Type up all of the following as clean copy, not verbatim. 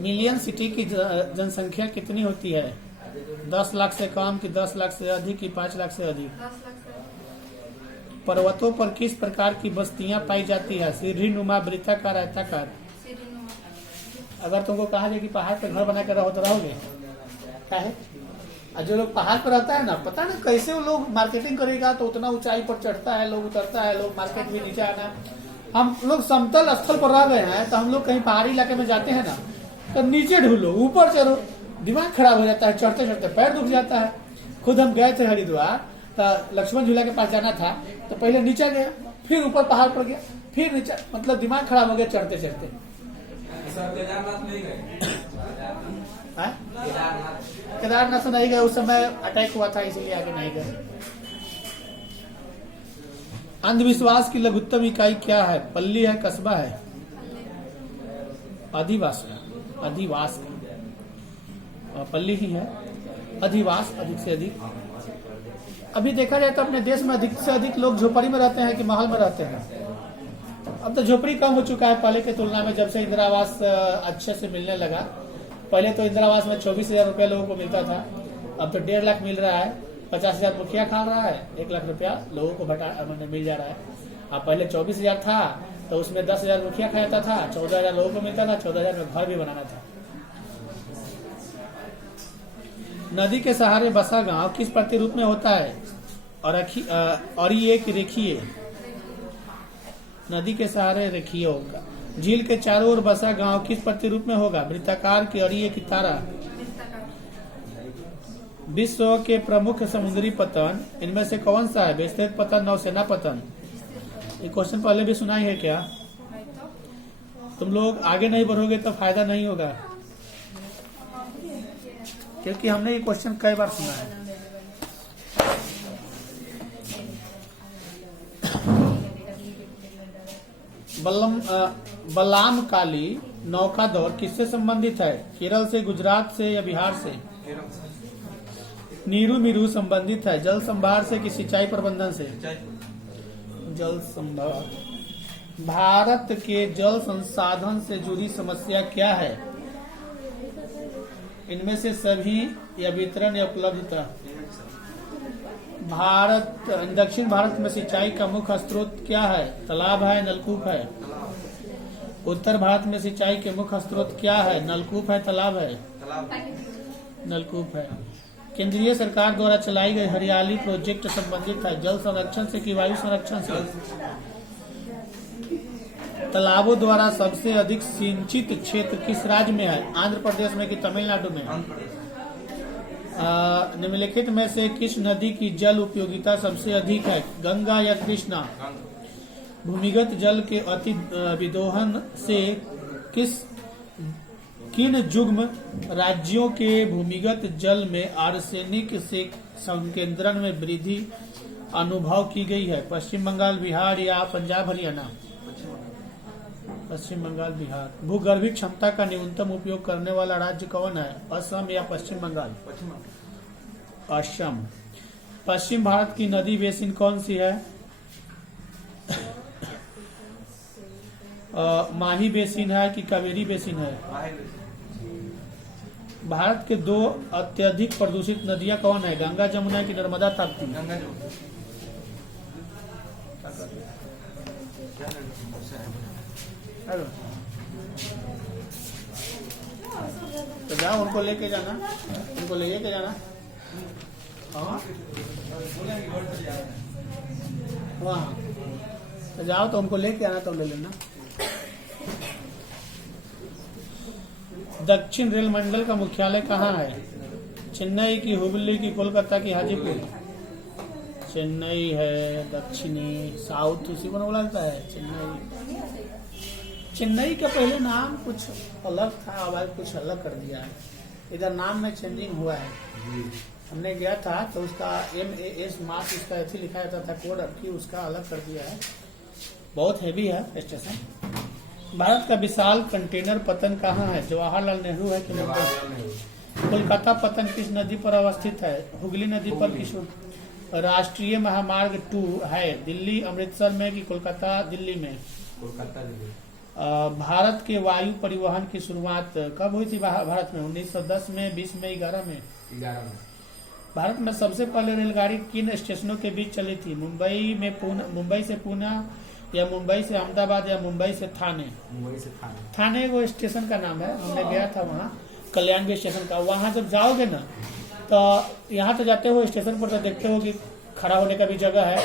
Million city की जनसंख्या कितनी होती है? 10 लाख से कम कि 10 लाख से अधिक कि 5 लाख से अधिक? 10 लाख से। पर्वतों पर किस प्रकार की बस्तियां पाई जाती है? सीढ़ी नुमा, वृत्ताकार, आयताकार? सीढ़ी नुमा। अगर तुमको कहा जाए कि पहाड़ पर घर बना कर रहो तो रहोगे? क्या है? और जो लोग पहाड़ पर रहता है ना, पता ना कैसे वो लोग मार्केटिंग करेगा, तो उतना ऊंचाई पर चढ़ता है, लोग उतरता है, लोग मार्केट भी नीचे आना। हम लोग समतल स्थल पर रह गए हैं, तो हम लोग कहीं पहाड़ी इलाके में जाते हैं ना, तो नीचे ढूंढो, ऊपर चढ़ो, दिमाग खराब हो जाता है, चढ़ते चढ़ते पैर दुख जाता है। खुद हम गए थे हरिद्वार, तो लक्ष्मण झूला के पास जाना था, तो पहले नीचे गया, फिर ऊपर पहाड़ पर गया, फिर नीचे, मतलब दिमाग खराब हो गया चढ़ते चढ़ते। केदारनाथ से नहीं गए, उस समय अटैक हुआ था, इसलिए आगे नहीं गए। अंधविश्वास की लघुत्तम इकाई क्या है? पल्ली है, कस्बा है? अधिवास है, अधिवास पल्ली ही है। अधिवास अधिक से अधिक। अभी देखा जाए तो अपने देश में अधिक से अधिक लोग झोपड़ी में रहते हैं कि महल में रहते हैं? अब तो झोपड़ी कम हो चुका है पहले की तुलना में, जब से इंदिरा आवास अच्छे से मिलने लगा। पहले तो इंदिरा आवास में 24,000 रुपया लोगों को मिलता था, अब तो 1.5 लाख मिल रहा है। 50,000 मुखिया खा रहा है, 1 लाख रुपया लोगों को मिल जा रहा है। अब पहले 24,000 था, तो उसमें 10,000 मुखिया खाता था, 14,000 लोगों को मिलता था, 14,000 में घर भी बनाना था। नदी के सहारे बसा गांव किस प्रतिरूप में होता है? और ये कि रेखीय? नदी के सहारे रेखीय होगा। झील के चारों ओर बसा गांव किस प्रतिरूप में होगा? वृत्ताकार की, और ये की तारा? विश्व के प्रमुख समुद्री पतन इनमें से कौन सा है? विस्तृत पतन, नौसेना पतन? ये क्वेश्चन पहले भी सुना ही है क्या? तुम लोग आगे नहीं बढ़ोगे तो फायदा नहीं होगा, क्योंकि हमने ये क्वेश्चन कई बार सुना है। बल्लाम काली नौका दौर किससे संबंधित है? केरल से, गुजरात से या बिहार से? नीरू मीरू संबंधित है जल संभार से कि सिंचाई प्रबंधन से? जल संभार। भारत के जल संसाधन से जुड़ी समस्या क्या है? इनमें से सभी या वितरण या उपलब्धता? दक्षिण भारत में सिंचाई का मुख्य स्रोत क्या है? तालाब है, नलकूप है? उत्तर भारत में सिंचाई के मुख्य स्रोत क्या है? नलकूप है, तालाब है? नलकूप है। केंद्रीय सरकार द्वारा चलाई गई हरियाली प्रोजेक्ट संबंधित है जल संरक्षण से कि वायु संरक्षण से? तालाबों द्वारा सबसे अधिक सिंचित क्षेत्र किस राज्य में है? आंध्र प्रदेश में कि तमिलनाडु में? निम्नलिखित में से किस नदी की जल उपयोगिता सबसे अधिक है? गंगा या कृष्णा? भूमिगत जल के अति विदोहन से किन युग्म राज्यों के भूमिगत जल में आर्सेनिक से संकेंद्रण में वृद्धि अनुभव की गई है? पश्चिम बंगाल, बिहार या पंजाब हरियाणा? पश्चिम बंगाल, बिहार। भूगर्भिक क्षमता का न्यूनतम उपयोग करने वाला राज्य कौन है? असम या पश्चिम बंगाल? असम। पश्चिम भारत की नदी बेसिन कौन सी है? माही बेसिन है कि कावेरी बेसिन है? भारत के 2 अत्यधिक प्रदूषित नदियां कौन है? गंगा जमुना की नर्मदा ताप्ती? तो जाओ उनको लेके जाना, उनको ले के जाना। हाँ वहाँ तो जाओ, तो उनको लेके आना, तो ले लेना। दक्षिण रेल मंडल का मुख्यालय कहाँ है? चेन्नई की, हुबली की, कोलकाता की, हाजीपुर? चेन्नई है। दक्षिणी, साउथ उसी को बोला जाता है चेन्नई। चेन्नई का पहले नाम कुछ अलग था, अब कुछ अलग कर दिया है। इधर नाम में चेंजिंग हुआ है। हमने गया था तो उसका MAS मार्क उसका ऐसे लिखा जाता था कोड, अब की उसका अलग कर दिया है। बहुत हैवी है स्टेशन। भारत का विशाल कंटेनर पतन कहाँ है? जवाहरलाल नेहरू है कि मुंबई? कोलकाता पतन किस नदी पर अवस्थित है? हुगली नदी पर? किस? राष्ट्रीय महामार्ग 2 है दिल्ली अमृतसर में कि कोलकाता दिल्ली में? भारत के वायु परिवहन की शुरुआत कब हुई थी भारत में? 1910 में, 20 में, 11 में? 11 में। भारत में सबसे पहले रेलगाड़ी किन स्टेशनों के बीच चली थी? मुंबई से पुणे, या मुंबई से अहमदाबाद, या मुंबई से थाने? मुंबई से थाने। थाने वो स्टेशन का नाम है, हमने गया था वहाँ, कल्याणवी स्टेशन का। वहाँ जब जाओगे ना तो यहाँ तो जाते हो स्टेशन पर तो देखते हो कि खड़ा होने का भी जगह है,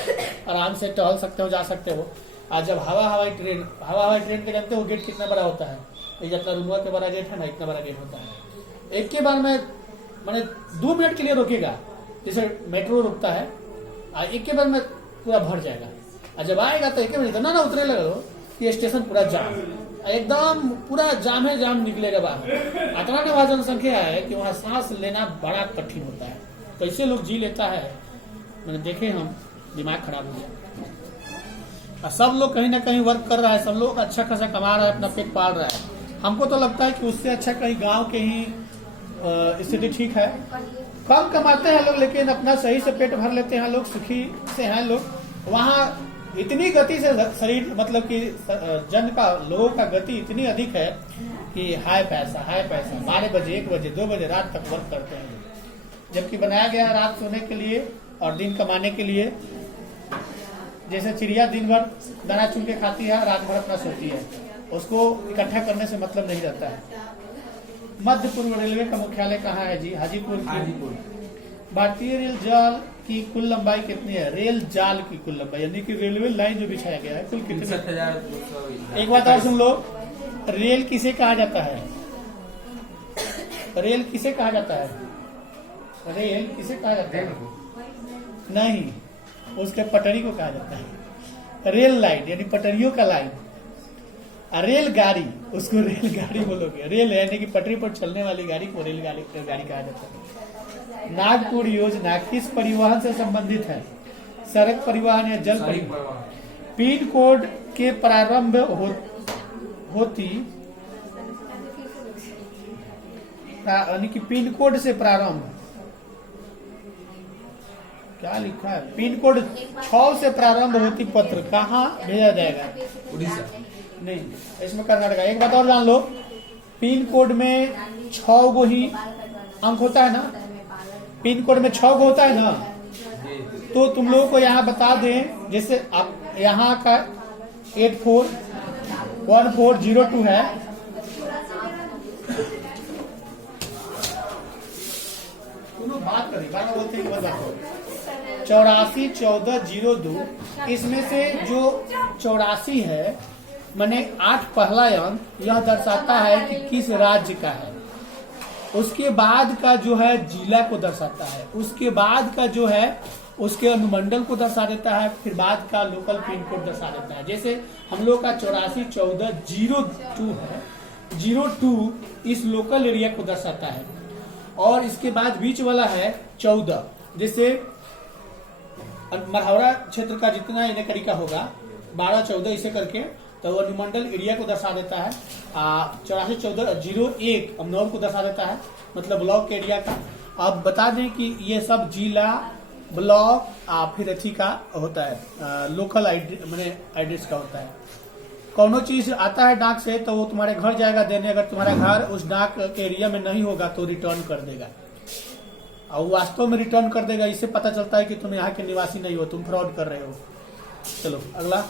आराम से टहल सकते हो, जा सकते हो। और जब हवाई ट्रेन के जानते हो गेट कितना बड़ा होता है? ये जितना रूमवा के बड़ा गेट है ना, इतना बड़ा गेट होता है। एक के बार में मैंने 2 मिनट के लिए रोकेगा, जैसे मेट्रो रुकता है, और एक के बार में पूरा भर जाएगा। और जब आएगा तो एक मिनट ना उतरे लगा ये स्टेशन पूरा जाम, एकदम पूरा जाम है, जाम निकलेगा बाहर। इतना ने वहाँ जनसंख्या है कि वहाँ सांस लेना बड़ा कठिन होता है। कैसे लोग जी लेता है मैंने देखे, हम दिमाग खराब हो गया। और सब लोग कहीं ना कहीं वर्क कर रहा है, सब लोग अच्छा खासा कमा रहा है, अपना पेट पाल रहा है। हमको तो लगता है कि उससे अच्छा कहीं गांव के ही स्थिति ठीक है। कम कमाते हैं लोग, लेकिन अपना सही से पेट भर लेते हैं लोग, सुखी से हैं लोग। वहाँ इतनी गति से शरीर, मतलब कि लोगों का गति इतनी अधिक है कि हाई पैसा 12 बजे, 1 बजे, 2 बजे रात तक वर्क करते हैं। जबकि बनाया गया है रात सोने के लिए और दिन कमाने के लिए। जैसे चिड़िया दिन भर दाना चुन के खाती है, रात भर अपना सोती है, उसको इकट्ठा करने से मतलब नहीं रहता है। मध्य पूर्व रेलवे का मुख्यालय कहाँ है जी? हाजीपुर। भारतीय रेल जाल की कुल लंबाई कितनी है? रेल जाल की कुल लंबाई यानी कि रेलवे लाइन जो बिछाया गया है कुल कितनी? 63,200। एक बात और सुन लो, रेल किसे कहा जाता है? रेल किसे कहा जाता है? रेल किसे कहा जाता है? नहीं, उसके पटरी को कहा जाता है। रेल लाइन यानी पटरियों का लाइन। रेलगाड़ी, उसको रेलगाड़ी बोलोगे। रेल यानी कि पटरी पर चलने वाली गाड़ी को रेलगाड़ी कहा जाता है। नागपुर योजना किस परिवहन से संबंधित है? सड़क परिवहन या जल परिवहन? पिन कोड के प्रारंभ होती, यानी कि पिन कोड से प्रारंभ, क्या लिखा है? पिन कोड 6 से प्रारंभ होती पत्र कहाँ भेजा जाएगा? उड़ीसा। नहीं, इसमें कर्नाटक। एक बात और जान लो, पिन कोड में 6 गो ही अंक होता है ना, पिन कोड में 6 गो होता है ना। तो तुम लोगों को यहाँ बता दें, जैसे आप यहाँ का 841402 है, बात करें, बात बोलते हैं, 841402। इसमें से जो 84 है, मैंने 8 पहला अंक यह दर्शाता है कि किस राज्य का है। उसके बाद का जो है जिला को दर्शाता है, उसके बाद का जो है उसके अनुमंडल को दर्शा देता है, फिर बाद का लोकल पिन कोड दर्शा देता है। जैसे हम लोग का 841402 है, 02 इस लोकल एरिया को दर्शाता है, और इसके बाद बीच वाला है 14, जैसे मढ़ौरा क्षेत्र का जितना इनकरी का होगा 12-14 इसे करके, तो वो अनुमंडल एरिया को दर्शा देता है। 841401 अमनौर को दर्शा देता है, मतलब ब्लॉक एरिया का। अब बता दें कि ये सब जिला, ब्लॉक फिर अथी का होता है, लोकल एड्रेस का होता है। कोनो चीज आता है डाक से तो वो तुम्हारे घर जाएगा देने, अगर तुम्हारा घर उस डाक के एरिया में नहीं होगा तो रिटर्न कर देगा, और वास्तव में रिटर्न कर देगा। इससे पता चलता है कि तुम यहाँ के निवासी नहीं हो, तुम फ्रॉड कर रहे हो। चलो अगला।